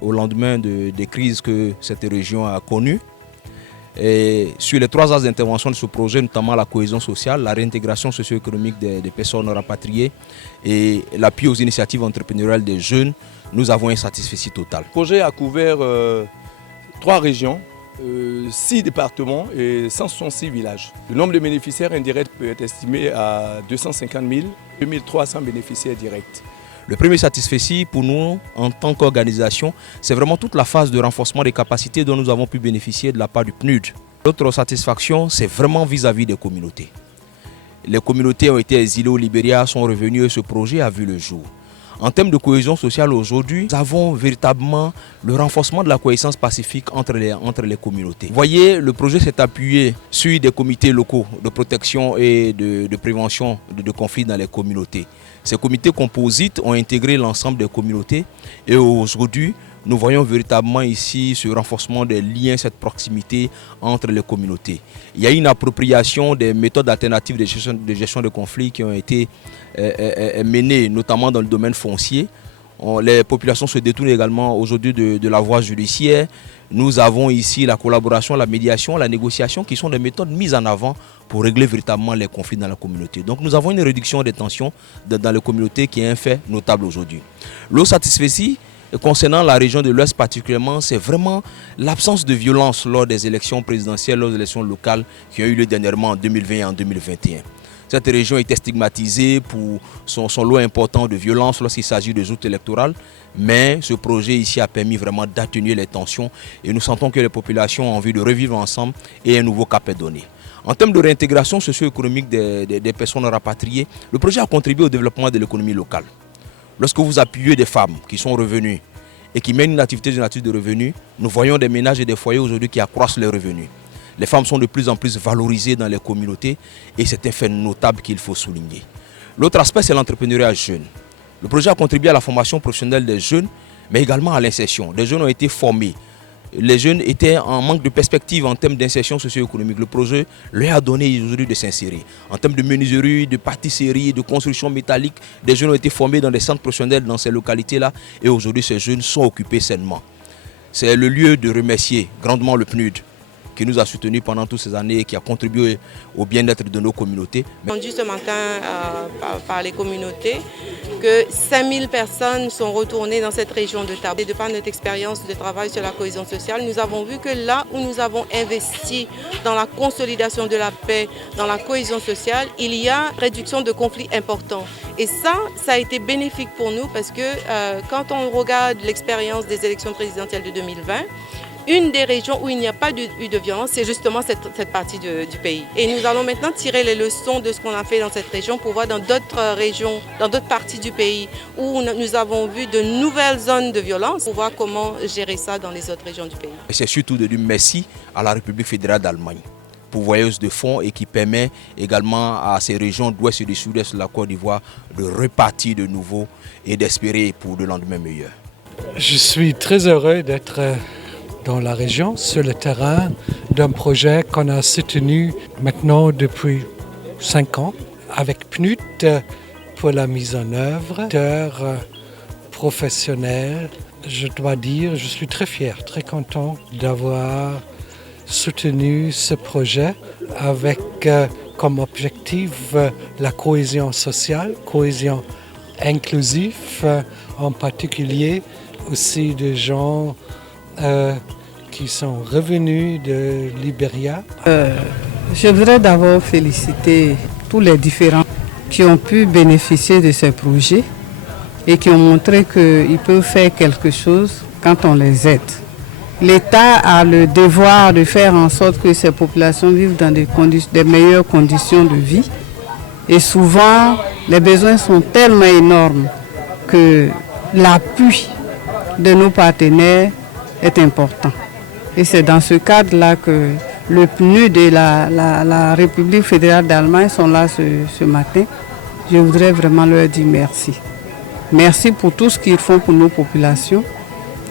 au lendemain des crises que cette région a connues. Et sur les 3 axes d'intervention de ce projet, notamment la cohésion sociale, la réintégration socio-économique des personnes rapatriées et l'appui aux initiatives entrepreneuriales des jeunes, nous avons un satisfecit total. Le projet a couvert 3 régions, 6 départements et 166 villages. Le nombre de bénéficiaires indirects peut être estimé à 250 000, 2300 bénéficiaires directs. Le premier satisfecit pour nous, en tant qu'organisation, c'est vraiment toute la phase de renforcement des capacités dont nous avons pu bénéficier de la part du PNUD. L'autre satisfaction, c'est vraiment vis-à-vis des communautés. Les communautés ont été exilées au Libéria, sont revenues et ce projet a vu le jour. En termes de cohésion sociale aujourd'hui, nous avons véritablement le renforcement de la cohésion pacifique entre les communautés. Vous voyez, le projet s'est appuyé sur des comités locaux de protection et de prévention de conflits dans les communautés. Ces comités composites ont intégré l'ensemble des communautés et aujourd'hui, nous voyons véritablement ici ce renforcement des liens, cette proximité entre les communautés. Il y a une appropriation des méthodes alternatives de gestion de conflits qui ont été menées, notamment dans le domaine foncier. Les populations se détournent également aujourd'hui de la voie judiciaire. Nous avons ici la collaboration, la médiation, la négociation qui sont des méthodes mises en avant pour régler véritablement les conflits dans la communauté. Donc nous avons une réduction des tensions dans les communautés qui est un fait notable aujourd'hui. L'autre satisfecit concernant la région de l'Ouest particulièrement, c'est vraiment l'absence de violence lors des élections présidentielles, lors des élections locales qui ont eu lieu dernièrement en 2020 et en 2021. Cette région était stigmatisée pour son lot important de violence lorsqu'il s'agit de joutes électorales, mais ce projet ici a permis vraiment d'atténuer les tensions et nous sentons que les populations ont envie de revivre ensemble et un nouveau cap est donné. En termes de réintégration socio-économique des personnes rapatriées, le projet a contribué au développement de l'économie locale. Lorsque vous appuyez des femmes qui sont revenues et qui mènent une activité génératrice de revenus, nous voyons des ménages et des foyers aujourd'hui qui accroissent leurs revenus. Les femmes sont de plus en plus valorisées dans les communautés et c'est un fait notable qu'il faut souligner. L'autre aspect, c'est l'entrepreneuriat jeune. Le projet a contribué à la formation professionnelle des jeunes, mais également à l'insertion. Des jeunes ont été formés. Les jeunes étaient en manque de perspective en termes d'insertion socio-économique. Le projet leur a donné aujourd'hui de s'insérer. En termes de menuiserie, de pâtisserie, de construction métallique, des jeunes ont été formés dans des centres professionnels dans ces localités-là et aujourd'hui ces jeunes sont occupés sainement. C'est le lieu de remercier grandement le PNUD qui nous a soutenus pendant toutes ces années et qui a contribué au bien-être de nos communautés. Entendu ce matin par les communautés que 5000 personnes sont retournées dans cette région de Tabo. Et de par notre expérience de travail sur la cohésion sociale, nous avons vu que là où nous avons investi dans la consolidation de la paix, dans la cohésion sociale, il y a réduction de conflits importants. Et ça a été bénéfique pour nous parce que quand on regarde l'expérience des élections présidentielles de 2020, une des régions où il n'y a pas eu de violence, c'est justement cette partie du pays. Et nous allons maintenant tirer les leçons de ce qu'on a fait dans cette région pour voir dans d'autres régions, dans d'autres parties du pays où nous avons vu de nouvelles zones de violence, pour voir comment gérer ça dans les autres régions du pays. Et c'est surtout de dire merci à la République fédérale d'Allemagne, pourvoyeuse de fonds et qui permet également à ces régions d'ouest et du sud-est de la Côte d'Ivoire de repartir de nouveau et d'espérer pour de lendemains meilleurs. Je suis très heureux d'être dans la région, sur le terrain, d'un projet qu'on a soutenu maintenant depuis 5 ans avec PNUD pour la mise en œuvre professionnels. Je dois dire, je suis très fier, très content d'avoir soutenu ce projet avec comme objectif la cohésion sociale, cohésion inclusive, en particulier aussi des gens qui sont revenus de Libéria. Je voudrais d'abord féliciter tous les différents qui ont pu bénéficier de ces projets et qui ont montré qu'ils peuvent faire quelque chose quand on les aide. L'État a le devoir de faire en sorte que ces populations vivent dans des meilleures conditions de vie. Et souvent, les besoins sont tellement énormes que l'appui de nos partenaires est important. Et c'est dans ce cadre-là que le PNUD et la République fédérale d'Allemagne sont là ce matin. Je voudrais vraiment leur dire merci. Merci pour tout ce qu'ils font pour nos populations.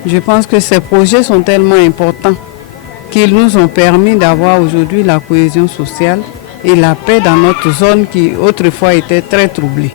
Je pense que ces projets sont tellement importants qu'ils nous ont permis d'avoir aujourd'hui la cohésion sociale et la paix dans notre zone qui autrefois était très troublée.